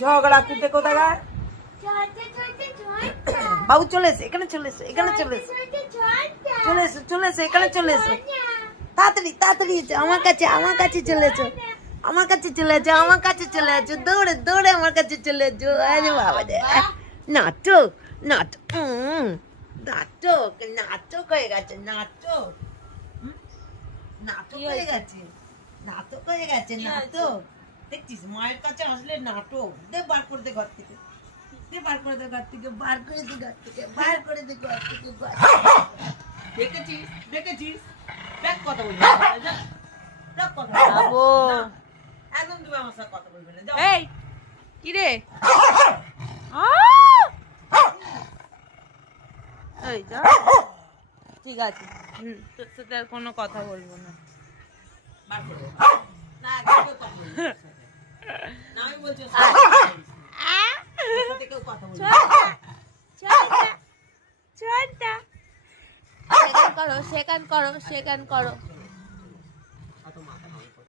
ঝগড়া তুই কোথাকার? বাবু চলে এসে এখানে চলে এসে এখানে চলে এসে। চলে এসো চলে এসো এখানে চলে এসো। তাড়াতাড়ি তাড়াতাড়ি এসো আমার কাছে আমার কাছে চলে এসো। আমার কাছে চলে এসো আমার কাছে চলে এসো দৌড়ে দৌড়ে আমার কাছে চলে এসো। আরে বাবা রে নাটক নাটক নাটক নাটক হয়ে গেছে নাটক? নাটক হয়ে গেছে নাটক হয়ে গেছে নাটক। দেখছিস মায়ের কাছে আসলে নাটক। দে বার করে দে ঘর থেকে। দে বার করে দে ঘর থেকে বার করে দে ঘর থেকে বার করে দে ঘর থেকে দেখেছিস? দেখেছিস? দেখ কথা বলবি না, যা। দেখ কথা। বাবু না, একদম তুমি আমার সাথে কথা বলবে না। যাও। এই কি রে? এই যা। ঠিক আছে। হুম, তোর সাথে আর কোনো কথা বলব না। বার করে সেখান করো সেখান করো সেখান করো